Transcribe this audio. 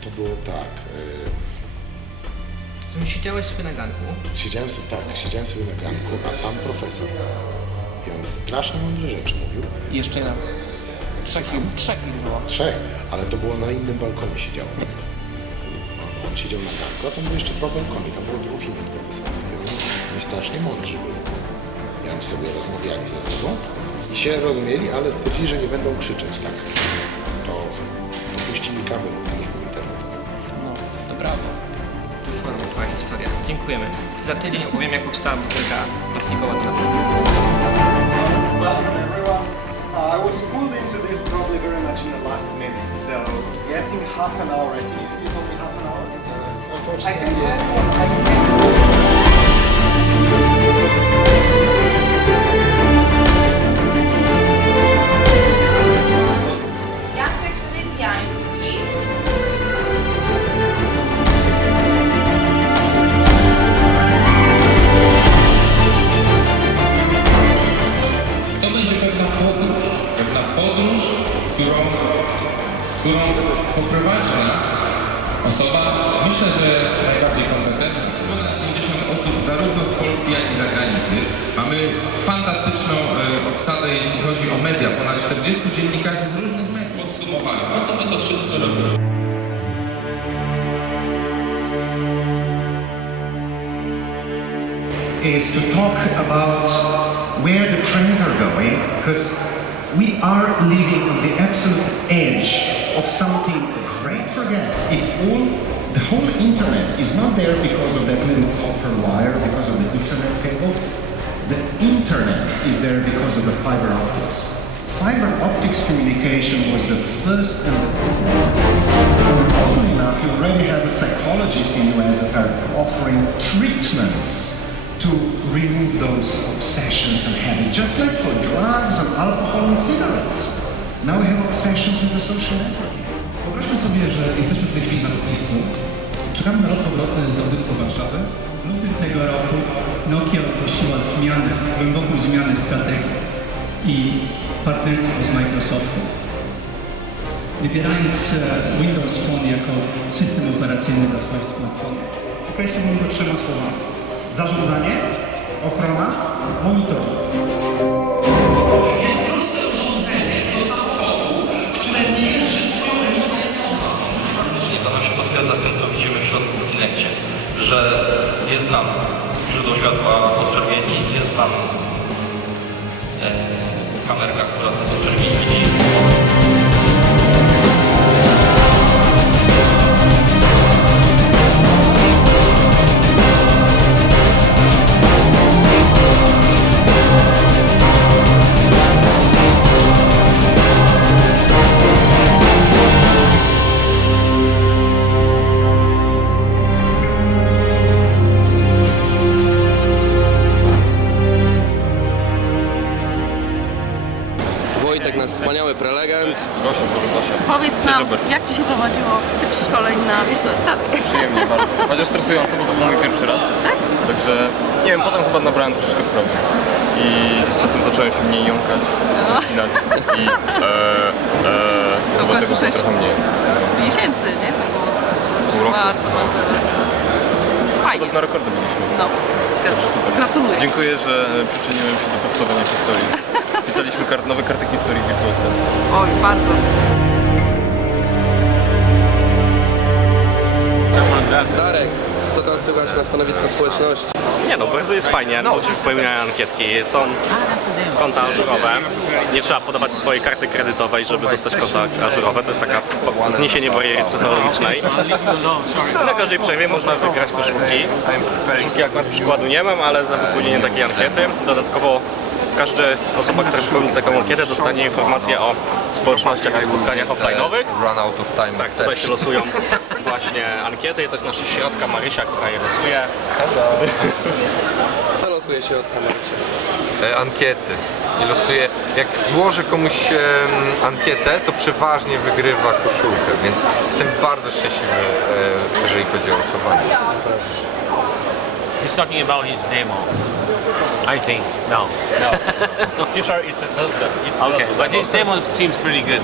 to było tak. E, siedziałeś sobie na ganku? Siedziałem sobie, tak, siedziałem sobie na ganku, a tam profesor. I on strasznie mądre rzeczy mówił. Jeszcze na... Trzech, trzech ich było. Trzech, ale to było na innym balkonie siedziało. On siedział na ganku, a tam były jeszcze dwa balkony, tam było drugi inny profesor. I oni strasznie mądrzy byli. I oni sobie rozmawiali ze sobą i się rozumieli, ale stwierdzili, że nie będą krzyczeć tak. To, to puścili kabel Dziękujemy. Za tydzień opowiem, jak powstała butelka plastikowa do. Uh, I was pulled into this probably very much in the last minute, so getting half an hour, I think you told me half an hour? I can tell podróż, którą, z którą poprowadzi nas osoba, myślę, że najbardziej kompetentna. Ponad 50 osób zarówno z Polski, jak i z zagranicy. Mamy fantastyczną e, obsadę, jeśli chodzi o media. Ponad 40 dziennikarzy z różnych mediów. Podsumowanie. Po co my to wszystko robimy? is to talk about where the trends are going because we are living on the absolute edge of something great. Forget it all. The whole internet is not there because of that little copper wire, because of the Ethernet cable. The internet is there because of the fiber optics. Fiber optics communication was the first and Oddly enough, you already have a psychologist in US that are offering treatments to remove those obsessions and habits, just like for drugs and alcohol and cigarettes. Now we have obsessions with the social networking. Wyobraźmy sobie, że jesteśmy w tej chwili na lotnisku. Czekamy na lot powrotny z Londynu do Warszawy. W lutym tego roku Nokia ogłosiła zmianę, głęboką zmianę strategii i partnerstwo z Microsoftem. Wybierając e, Windows Phone jako system operacyjny dla swoich smartfonów. Określiłbym go trzema słowami. Zarządzanie, ochrona, monitorowanie. Wspaniały prelegent. Powiedz nam, jak Ci się prowadziło cykl szkoleń na Wirtuostawie? Przyjemnie bardzo. Chociaż stresująco, bo to był mój pierwszy raz. Także nie wiem, potem chyba nabrałem troszeczkę wprawy. I z czasem zacząłem się mniej jąkać, zacinać i e, e, To chyba w tego było trochę mniej. miesięcy, nie? To było bardzo, bardzo fajnie. Nawet na rekordy byliśmy. No, Także super. gratuluję. Dziękuję, że przyczyniłem się do powstawania historii. Pisaliśmy kart, nowe karty historii Wirtuosa. Oj, bardzo. Darek, co tam słychać na stanowisku społeczności? Nie no, bardzo jest fajnie, ci wypełniają ankietki, są konta ażurowe, nie trzeba podawać swojej karty kredytowej, żeby dostać konta ażurowe, to jest taka zniesienie bariery psychologicznej. Na każdej przerwie można wygrać koszulki. Koszulki akurat przykładu nie mam, ale za wypełnienie takiej ankiety. Dodatkowo każda osoba, która wypełni taką ankietę dostanie informację o społecznościach i spotkaniach offline'owych. Run out of time. Tak, tutaj się losują właśnie ankiety, to jest nasza środka Marysia, która je losuje. Co losuje się od kamery? e, ankiety. I losuję, jak złożę komuś em, ankietę, to przeważnie wygrywa koszulkę, więc jestem bardzo szczęśliwy, e, jeżeli chodzi o losowanie. He's talking about his demo. I think no. No. T-shirt it does that. It's okay, but his demo seems pretty good.